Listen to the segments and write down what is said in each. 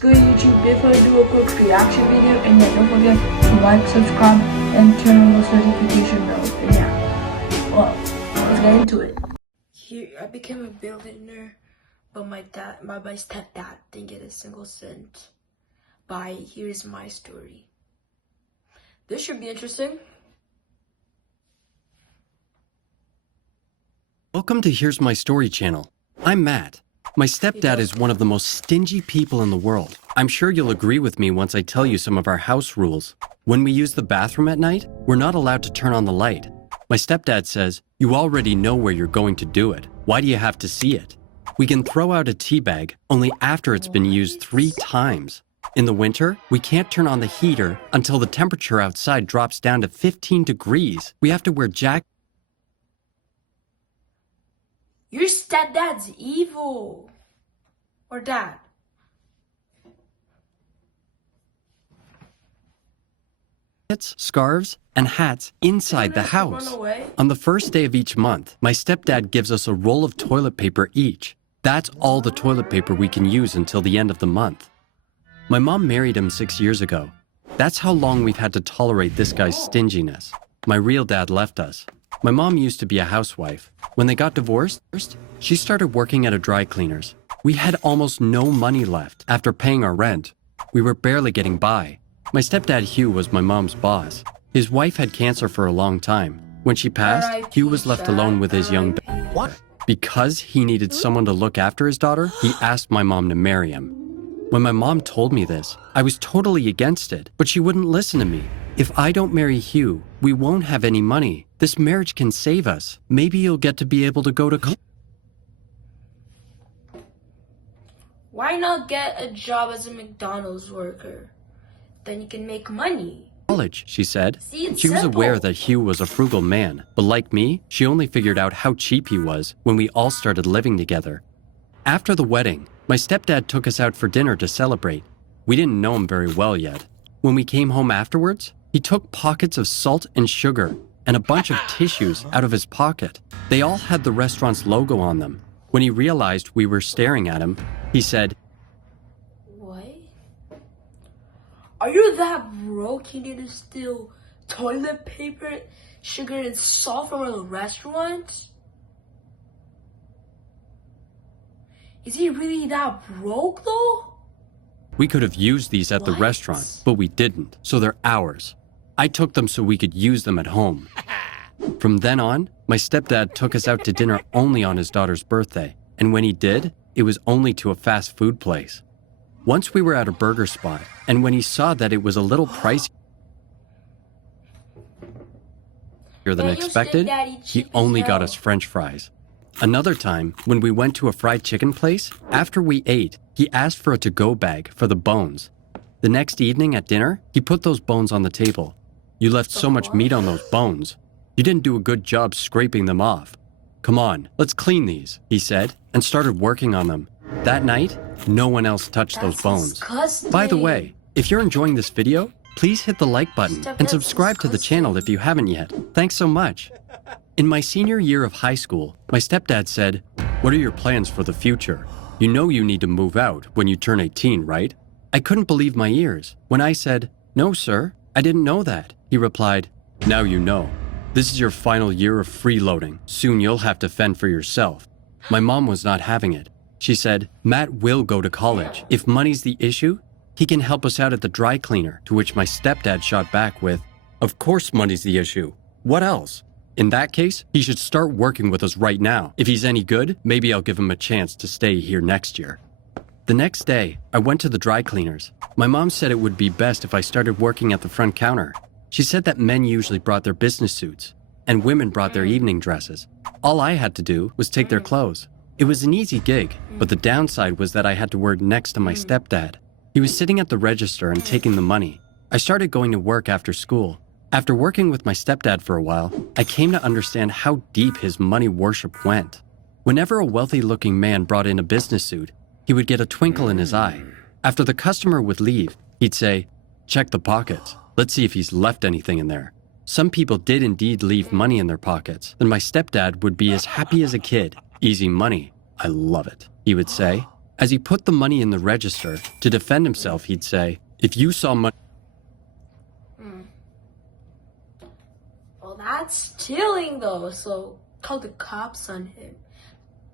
Good YouTube, before I do a quick reaction video, and yeah, don't forget to like, subscribe, and turn on those notification bells. And yeah, well, let's get into it. Here, I became a billionaire, but my stepdad didn't get a single cent. By here's my story. This should be interesting. Welcome to Here's My Story channel. I'm Matt. My stepdad is one of the most stingy people in the world. I'm sure you'll agree with me once I tell you some of our house rules. When we use the bathroom at night, we're not allowed to turn on the light. My stepdad says, "You already know where you're going to do it. Why do you have to see it?" We can throw out a tea bag only after it's been used 3 times. In the winter, we can't turn on the heater until the temperature outside drops down to 15 degrees. We have to wear jackets. Your stepdad's evil. Or dad. Scarves, and hats inside the house. On the first day of each month, my stepdad gives us a roll of toilet paper each. That's all the toilet paper we can use until the end of the month. My mom married him 6 years ago. That's how long we've had to tolerate this guy's stinginess. My real dad left us. My mom used to be a housewife. When they got divorced, she started working at a dry cleaner's. We had almost no money left after paying our rent. We were barely getting by. My stepdad Hugh was my mom's boss. His wife had cancer for a long time. When she passed, Hugh was left alone with his young daughter. What? Because he needed someone to look after his daughter, he asked my mom to marry him. When my mom told me this, I was totally against it, but she wouldn't listen to me. If I don't marry Hugh, we won't have any money. This marriage can save us. Maybe you'll get to be able to go to college. Why not get a job as a McDonald's worker? Then you can make money. College, she said. See, She was simple. aware that Hugh was a frugal man, but like me, she only figured out how cheap he was when we all started living together. After the wedding, my stepdad took us out for dinner to celebrate. We didn't know him very well yet. When we came home afterwards, he took pockets of salt and sugar and a bunch of tissues out of his pocket. They all had the restaurant's logo on them. When he realized we were staring at him, he said, "What? Are you that broke you need to steal toilet paper, sugar, and salt from a restaurant? Is he really that broke though?" "We could have used these at the What? restaurant, but we didn't, so they're ours. I took them so we could use them at home." From then on, my stepdad took us out to dinner only on his daughter's birthday, and when he did, it was only to a fast food place. Once we were at a burger spot, and when he saw that it was a little pricier than But your expected, stepdad eats he cheap as only got hell. us French fries. Another time, when we went to a fried chicken place, after we ate, he asked for a to-go bag for the bones. The next evening at dinner, he put those bones on the table. "You left so much meat on those bones. You didn't do a good job scraping them off. Come on, let's clean these," he said, and started working on them. That night, no one else touched those bones. Disgusting. By the way, if you're enjoying this video, please hit the like button and That's subscribe to the channel if you haven't yet. Thanks so much. In my senior year of high school, my stepdad said, "What are your plans for the future? You know you need to move out when you turn 18, right?" I couldn't believe my ears. When I said, "No, sir, I didn't know that," he replied, "Now you know. This is your final year of freeloading. Soon you'll have to fend for yourself." My mom was not having it. She said, "Matt will go to college. If money's the issue, he can help us out at the dry cleaner," to which my stepdad shot back with, "Of course money's the issue. What else? In that case, he should start working with us right now. If he's any good, maybe I'll give him a chance to stay here next year." The next day, I went to the dry cleaners. My mom said it would be best if I started working at the front counter. She said that men usually brought their business suits, and women brought their evening dresses. All I had to do was take their clothes. It was an easy gig, but the downside was that I had to work next to my stepdad. He was sitting at the register and taking the money. I started going to work after school. After working with my stepdad for a while, I came to understand how deep his money worship went. Whenever a wealthy-looking man brought in a business suit, he would get a twinkle in his eye. After the customer would leave, he'd say, "Check the pockets. Let's see if he's left anything in there." Some people did indeed leave money in their pockets, and my stepdad would be as happy as a kid. "Easy money. I love it," he would say. As he put the money in the register, to defend himself, he'd say, if you saw money... Well, that's stealing though, so call the cops on him.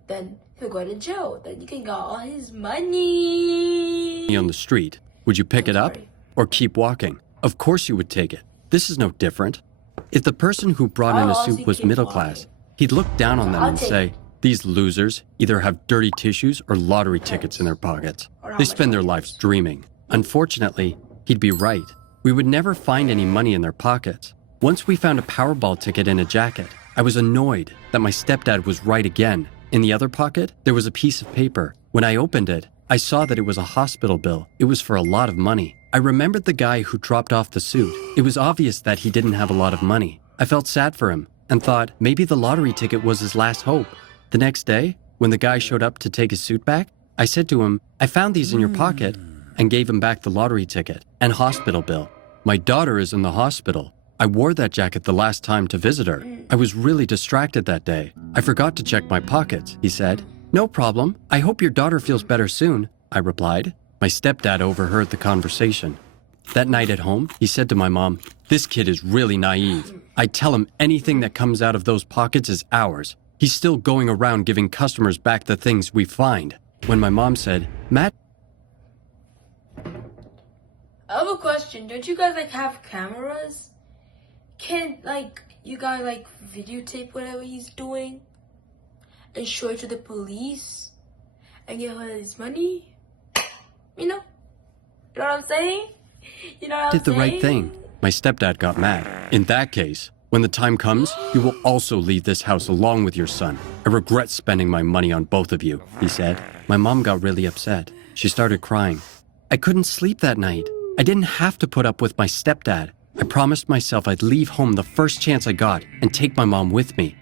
Then he'll go to jail. Then you can get all his money. On the street, would you pick it up or keep walking? Of course you would take it. This is no different. If the person who brought in a suit was middle class, he'd look down on them and say, these losers either have dirty tissues or lottery tickets in their pockets. They spend their lives dreaming. Unfortunately, he'd be right. We would never find any money in their pockets. Once we found a Powerball ticket in a jacket, I was annoyed that my stepdad was right again. In the other pocket, there was a piece of paper. When I opened it, I saw that it was a hospital bill. It was for a lot of money. I remembered the guy who dropped off the suit. It was obvious that he didn't have a lot of money. I felt sad for him and thought maybe the lottery ticket was his last hope. The next day, when the guy showed up to take his suit back, I said to him, I found these in your pocket, and gave him back the lottery ticket and hospital bill. My daughter is in the hospital. I wore that jacket the last time to visit her. I was really distracted that day. I forgot to check my pockets, he said. No problem. I hope your daughter feels better soon, I replied. My stepdad overheard the conversation. That night at home, he said to my mom, this kid is really naive. I tell him anything that comes out of those pockets is ours. He's still going around giving customers back the things we find. When my mom said, Matt... I have a question. Don't you guys have cameras? Can you guys videotape whatever he's doing and show it to the police and get all his money? You know what I'm saying? You know what I'm saying? Did the right thing. My stepdad got mad. In that case, when the time comes, you will also leave this house along with your son. I regret spending my money on both of you, he said. My mom got really upset. She started crying. I couldn't sleep that night. I didn't have to put up with my stepdad. I promised myself I'd leave home the first chance I got and take my mom with me.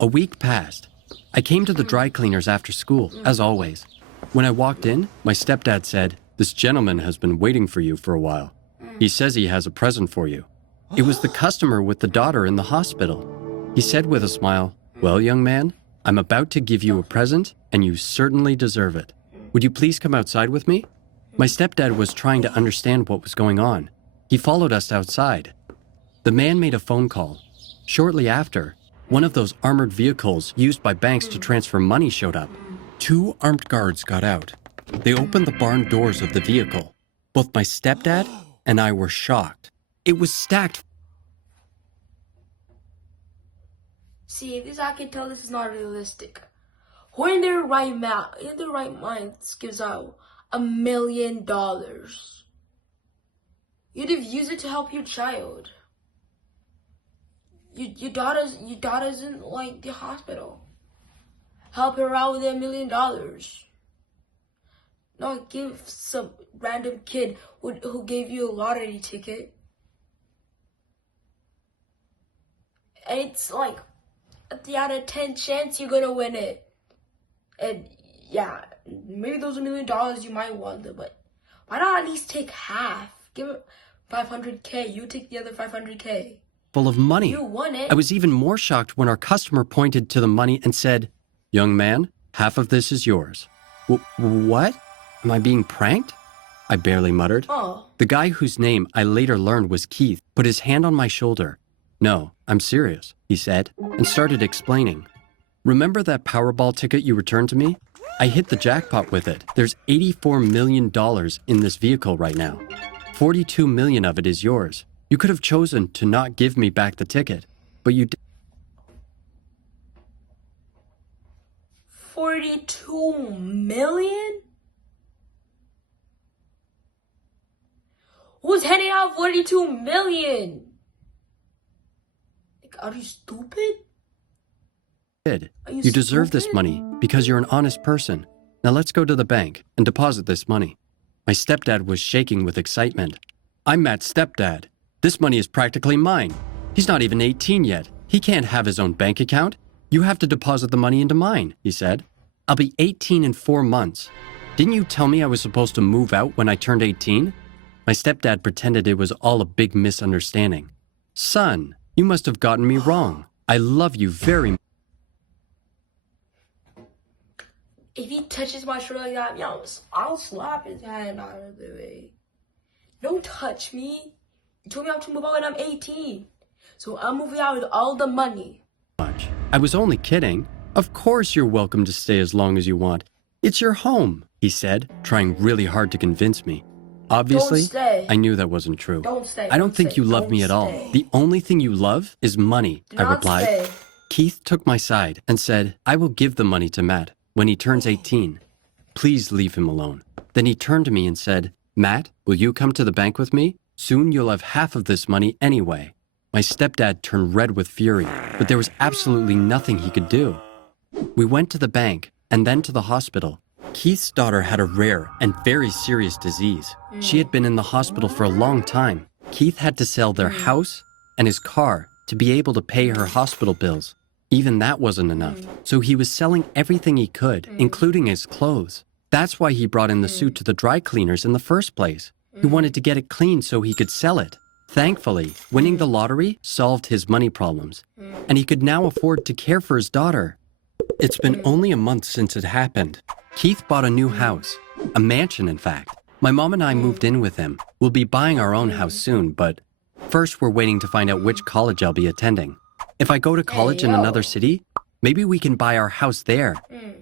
A week passed. I came to the dry cleaners after school, as always. When I walked in, my stepdad said, this gentleman has been waiting for you for a while. He says he has a present for you. It was the customer with the daughter in the hospital. He said with a smile, well, young man, I'm about to give you a present, and you certainly deserve it. Would you please come outside with me? My stepdad was trying to understand what was going on. He followed us outside. The man made a phone call. Shortly after, one of those armored vehicles used by banks to transfer money showed up. 2 armed guards got out. They opened the barn doors of the vehicle. Both my stepdad and I were shocked. It was stacked. See, this I can tell this is not realistic. Who in their right minds gives out $1 million? You'd have used it to help your child. Your daughter's in the hospital. Help her out with $1 million. Not give some random kid who gave you a lottery ticket. And it's a 3 out of 10 chance you're gonna win it. And yeah, maybe those $1 million you might want them, but why not at least take half? Give it $500K. You take the other $500K. Full of money. You won it. I was even more shocked when our customer pointed to the money and said, young man, half of this is yours. What? Am I being pranked? I barely muttered. Oh. The guy whose name I later learned was Keith put his hand on my shoulder. No, I'm serious, he said, and started explaining. Remember that Powerball ticket you returned to me? I hit the jackpot with it. There's $84 million in this vehicle right now. 42 million of it is yours. You could have chosen to not give me back the ticket, but you did. 42 million? Who's handing out 42 million? Are you stupid? You deserve this money because you're an honest person. Now let's go to the bank and deposit this money. My stepdad was shaking with excitement. I'm Matt's stepdad. This money is practically mine. He's not even 18 yet. He can't have his own bank account. You have to deposit the money into mine, he said. I'll be 18 in 4 months. Didn't you tell me I was supposed to move out when I turned 18? My stepdad pretended it was all a big misunderstanding. Son, you must have gotten me wrong. I love you very much. If he touches my shoulder like that, yo, I'll slap his hand out of the way. Don't touch me. You told me I have to move out when I'm 18. So I'm moving out with all the money. I was only kidding. Of course you're welcome to stay as long as you want. It's your home, he said, trying really hard to convince me. Obviously, Don't stay. I knew that wasn't true. Don't stay. I don't think you love me at all. The only thing you love is money, I replied. Stay. Keith took my side and said, I will give the money to Matt when he turns 18. Please leave him alone. Then he turned to me and said, Matt, will you come to the bank with me? Soon you'll have half of this money anyway. My stepdad turned red with fury, but there was absolutely nothing he could do. We went to the bank and then to the hospital. Keith's daughter had a rare and very serious disease. She had been in the hospital for a long time. Keith had to sell their house and his car to be able to pay her hospital bills. Even that wasn't enough, so he was selling everything he could, including his clothes. That's why he brought in the suit to the dry cleaners in the first place. He wanted to get it clean so he could sell it. Thankfully, winning the lottery solved his money problems, and he could now afford to care for his daughter. It's been only a month since it happened. Keith bought a new house, a mansion in fact. My mom and I moved in with him. We'll be buying our own house soon, but first we're waiting to find out which college I'll be attending. If I go to college in another city, maybe we can buy our house there.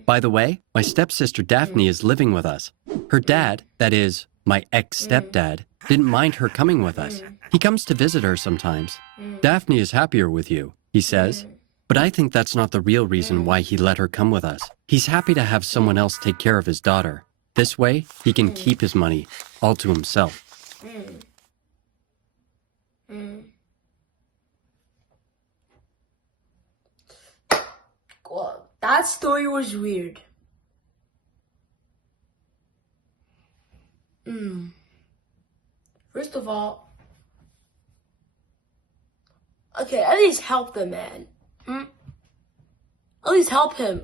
By the way, my stepsister Daphne is living with us. Her dad, that is, my ex-stepdad, didn't mind her coming with us. He comes to visit her sometimes. Daphne is happier with you, he says. But I think that's not the real reason why he let her come with us. He's happy to have someone else take care of his daughter. This way, he can keep his money all to himself. Well, that story was weird. First of all, okay, at least help the man. At least help him.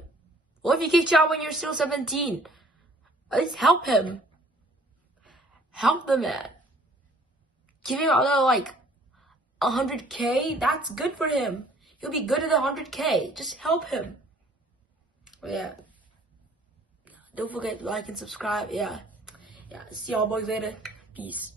What if he kicked you out when you're still 17? At least help him. Help the man. Give him another, like, 100K? That's good for him. He'll be good at 100K. Just help him. But yeah. Don't forget to like and subscribe. Yeah. See y'all boys later. Peace.